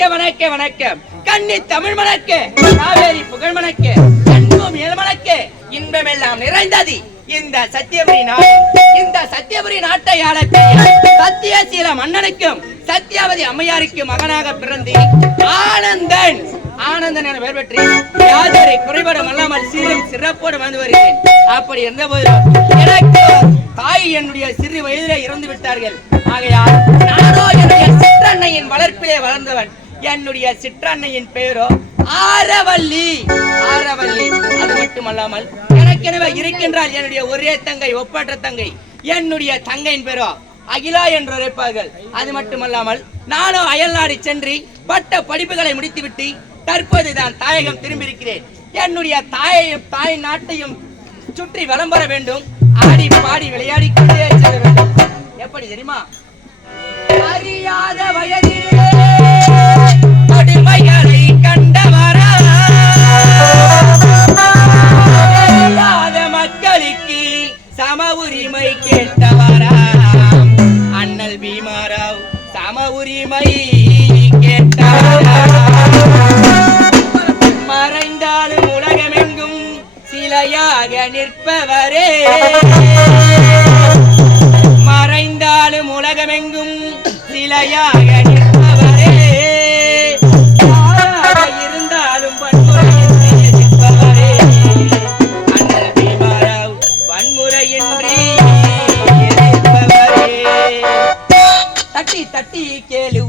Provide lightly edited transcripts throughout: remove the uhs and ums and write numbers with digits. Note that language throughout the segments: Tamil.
வணக்கம் வணக்கம். கன்னி தமிழ் மணக்க, காவேரி புகழ் மணக்க, கண்ணும் ஏழ் மணக்க, இன்பமெல்லாம் நிறைந்தது இந்த சத்தியபுரி நாடு. இந்த சத்தியபுரி நாட்டை ஆளக்கூடிய சத்தியசீல மன்னனுக்கும் சத்தியாவதி அம்மையாருக்கு மகனாக பிறந்து ஆனந்தன் என பெயர் பெற்று யாதரை குறைபாடும் அல்லாமல் சீரும் சிறப்போடு வாழ்ந்து வருகிறேன். அப்படி இருந்த போதிலும் எனக்கு தாய் என்னுடைய சிறு வயதிலே இறந்து விட்டார்கள். ஆகையால் நானோ என்னுடைய சிற்றன்னையின் வளர்ப்பிலே வளர்ந்தவன். என்னுடைய சிற்றன்னையின் பெயரோ ஆரவல்லி. அது மட்டுமல்லாமல் எனக்கெனவே இருக்கின்றால் என்னுடைய ஒரே தங்கை, ஒப்பற்ற தங்கை. என்னுடைய தங்கையின் பெயரோ அகிலா என்று அழைப்பார்கள். அது மட்டுமல்லாமல் நானும் அயல்நாடு சென்று பட்ட படிப்புகளை முடித்துவிட்டு தற்போதுதான் தாயகம் திரும்பியிருக்கிறேன். என்னுடைய தாய் நாட்டையும் சுற்றி வலம் வர வேண்டும். ஆடி பாடி விளையாடி கொண்டே செல்ல வேண்டும். எப்படி தெரியுமா? அறியாத வயதிலே கொடுமைகளை கண்டவரா, மக்களுக்கு சம உரிமை கேட்டவரா, அண்ணல் பீமாராவ் சம உரிமை கேட்டவரா. மறைந்தாலும் உலகமெங்கும் சிலையாக நிற்பவரே, மறைந்தாலும் உலகமெங்கும் சிலையாக நிற்பவரே, இருந்தாலும் வன்முறையின்றி எதிர்ப்பவரே, அண்ணல் பீமாராவ் வன்முறையின்றி எதிர்ப்பவரே. தட்டி தட்டி கேளு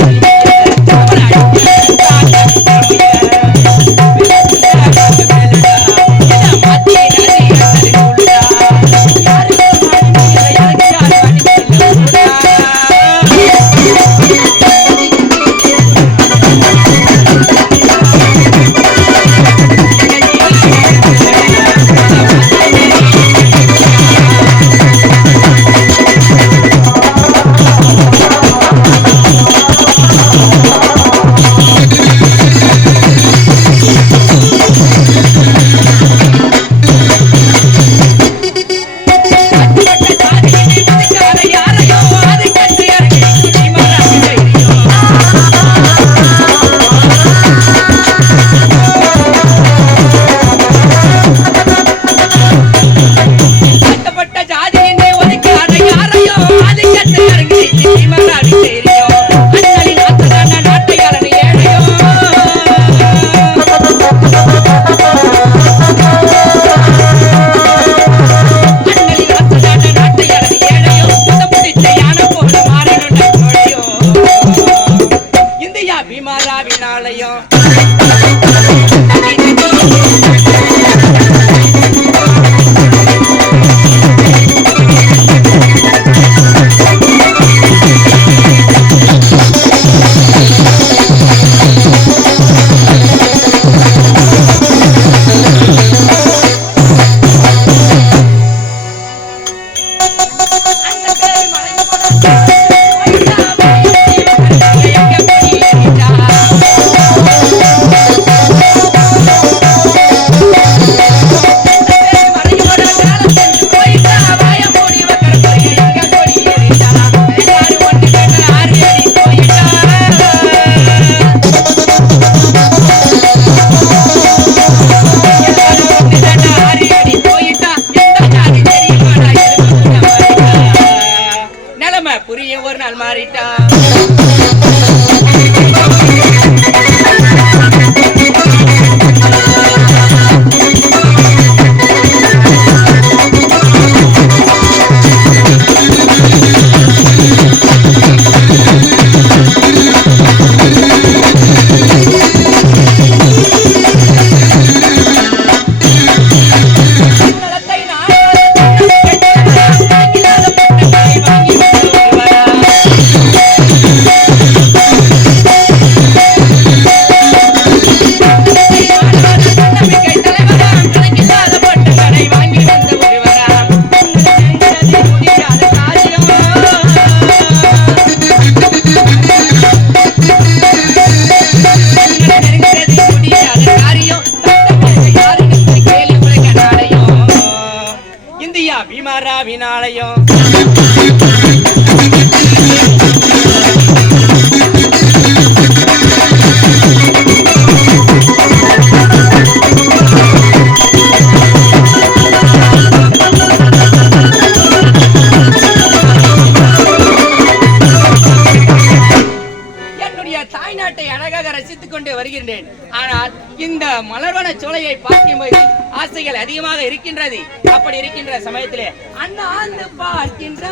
தாய் நாட்டை அழகாக ரசித்துக் கொண்டு வருகின்றேன். ஆனால் இந்த மலர்வன சோலையை பார்க்கும்போது ஆசைகள் அதிகமாக இருக்கின்றது. அப்படி இருக்கின்ற சமயத்திலே அண்ணாந்து பார்க்கின்ற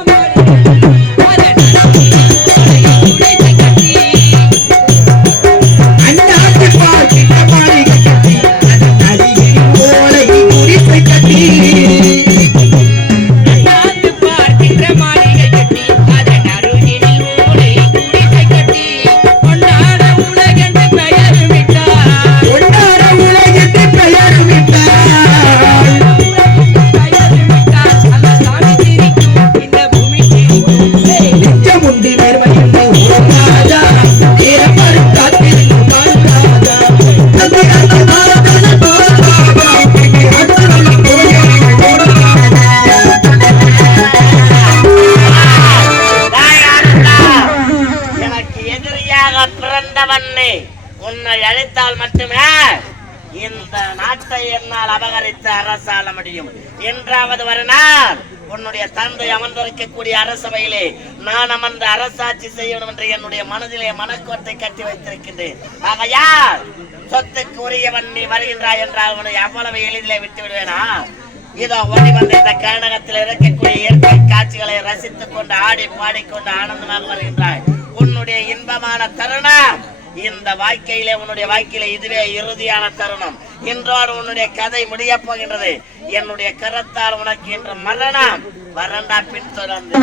உன்னை அழைத்தால் மட்டுமே இந்த நாட்டை என்னால் அபகரித்து அரசாள முடியும். என்றாவது ஒரு நாள் உன்னுடைய தந்தை அமர்ந்திருக்கக்கூடிய அரசவையிலே நான் அமர்ந்து அரசாட்சி செய்யணும் என்று என்னுடைய மனதிலே மனக்கோட்டை கட்டி வைத்திருக்கின்றேன். ஆகையால் சொத்துக்கு உரியவன் நீ வருகின்றாய் என்றால் உன்னை அவ்வளவு எளிதிலே விட்டு விடுவேனா? இதோ ஓடி வந்த இந்த கர்நாடகத்தில் இருக்கக்கூடிய இயற்கை காட்சிகளை ரசித்துக் கொண்டு ஆடி பாடிக்கொண்டு ஆனந்தமாக வருகின்றாய். உன்னுடைய இன்பமான தருணம் இந்த வாழ்க்கையிலே, உன்னுடைய வாழ்க்கையில இதுவே இறுதியான தருணம். இன்றோடு உன்னுடைய கதை முடிய போகின்றது. என்னுடைய கரத்தால் உனக்கு இன்று மரணம் வரண்டா பின் தொடர்ந்து